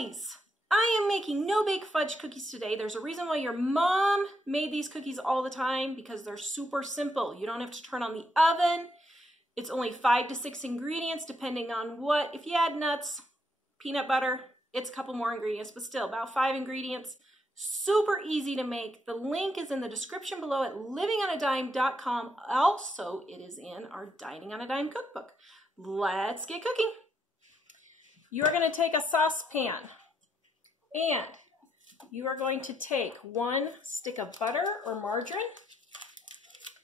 guys, I am making no-bake fudge cookies today. There's a reason why your mom made these cookies all the time, because they're super simple. You don't have to turn on the oven. It's only 5 to 6 ingredients depending on what. If you add nuts, peanut butter, it's a couple more ingredients, but still about 5 ingredients. Super easy to make. The link is in the description below at livingonadime.com. Also, it is in our Dining on a Dime cookbook. Let's get cooking. You're going to take a saucepan and you are going to take 1 stick of butter or margarine.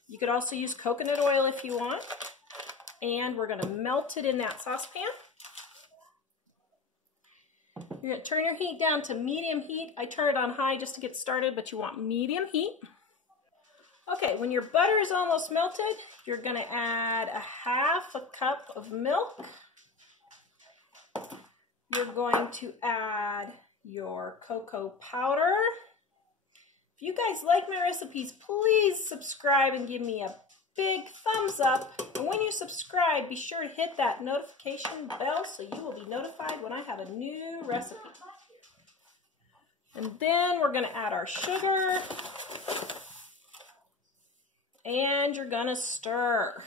You could also use coconut oil if you want. And we're going to melt it in that saucepan. You're going to turn your heat down to medium heat. I turn it on high just to get started, but you want medium heat. Okay, when your butter is almost melted, you're going to add a 1/2 cup of milk. You're going to add your cocoa powder. If you guys like my recipes, please subscribe and give me a big thumbs up. And when you subscribe, be sure to hit that notification bell so you will be notified when I have a new recipe. And then we're going to add our sugar. And you're going to stir.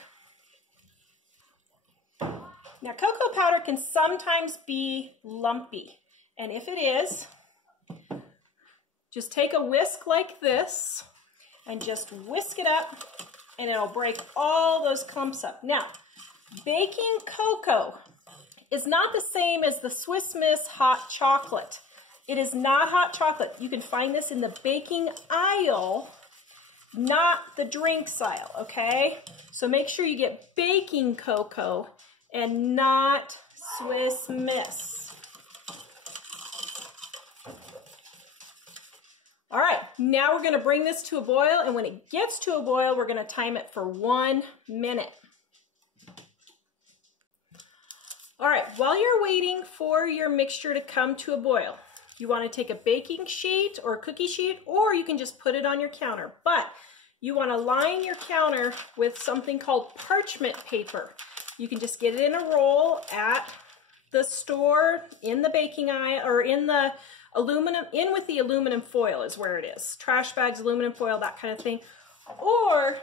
Now, cocoa powder can sometimes be lumpy. And if it is, just take a whisk like this and just whisk it up, and it'll break all those clumps up. Now, baking cocoa is not the same as the Swiss Miss hot chocolate. It is not hot chocolate. You can find this in the baking aisle, not the drinks aisle, okay? So make sure you get baking cocoa and not Swiss Miss. All right, now we're gonna bring this to a boil, and when it gets to a boil, we're gonna time it for 1 minute. All right, while you're waiting for your mixture to come to a boil, you wanna take a baking sheet or a cookie sheet, or you can just put it on your counter, but you wanna line your counter with something called parchment paper. You can just get it in a roll at the store, in the baking aisle, or in the aluminum, in with the aluminum foil is where it is. Trash bags, aluminum foil, that kind of thing. Or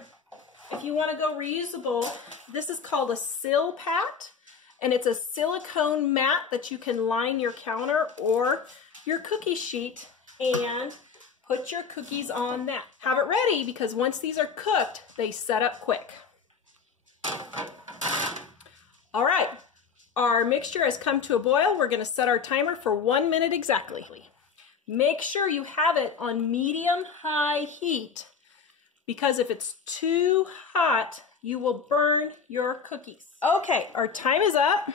if you want to go reusable, this is called a sill pat, and it's a silicone mat that you can line your counter or your cookie sheet and put your cookies on that. Have it ready, because once these are cooked, they set up quick. All right. Our mixture has come to a boil. We're going to set our timer for 1 minute exactly. Make sure you have it on medium-high heat, because if it's too hot, you will burn your cookies. Okay, our time is up.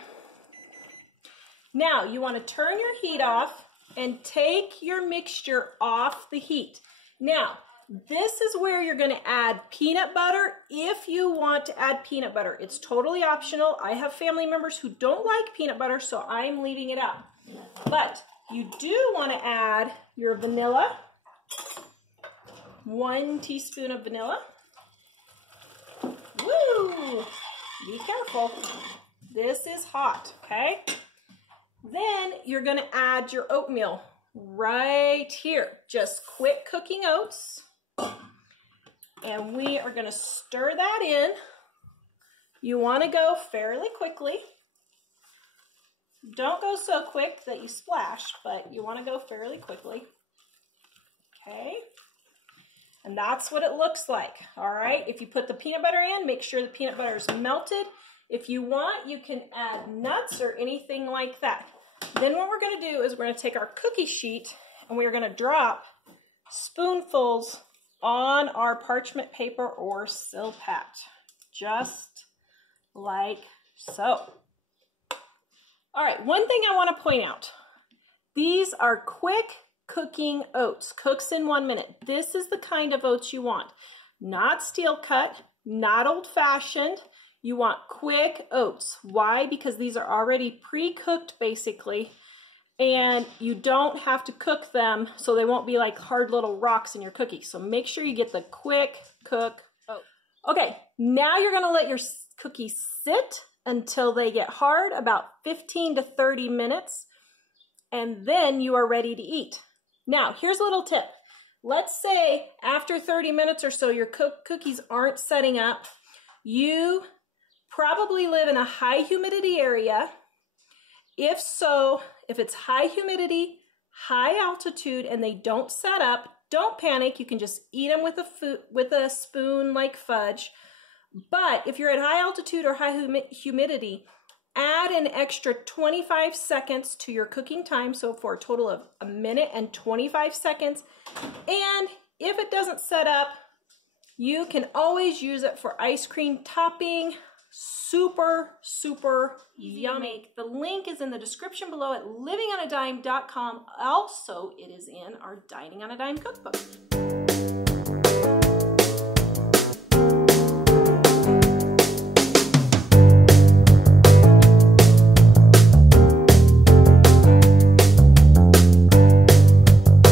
Now, you want to turn your heat off and take your mixture off the heat. Now, this is where you're going to add peanut butter if you want to add peanut butter. It's totally optional. I have family members who don't like peanut butter, so I'm leaving it out. But you do want to add your vanilla, 1 teaspoon of vanilla. Woo! Be careful. This is hot, okay? Then you're going to add your oatmeal right here. Just quick cooking oats. And we are going to stir that in. You want to go fairly quickly. Don't go so quick that you splash, but you want to go fairly quickly. Okay? And that's what it looks like. All right? If you put the peanut butter in, make sure the peanut butter is melted. If you want, you can add nuts or anything like that. Then what we're going to do is we're going to take our cookie sheet and we're going to drop spoonfuls on our parchment paper or sill pat, just like so. All right, one thing I want to point out. These are quick cooking oats, cooks in 1 minute. This is the kind of oats you want. Not steel cut, not old fashioned. You want quick oats. Why? Because these are already pre-cooked basically, and you don't have to cook them, so they won't be like hard little rocks in your cookie. So make sure you get the quick cook oats. Okay, now you're gonna let your cookies sit until they get hard, about 15 to 30 minutes. and then you are ready to eat. Now, here's a little tip. Let's say after 30 minutes or so, your cookies aren't setting up. You probably live in a high humidity area. If so, if it's high humidity, high altitude, and they don't set up, don't panic. You can just eat them with a spoon like fudge. But if you're at high altitude or high humidity, add an extra 25 seconds to your cooking time, so for a total of 1 minute and 25 seconds. And if it doesn't set up, you can always use it for ice cream topping. Super, super yummy. The link is in the description below at livingonadime.com. Also, it is in our Dining on a Dime cookbook.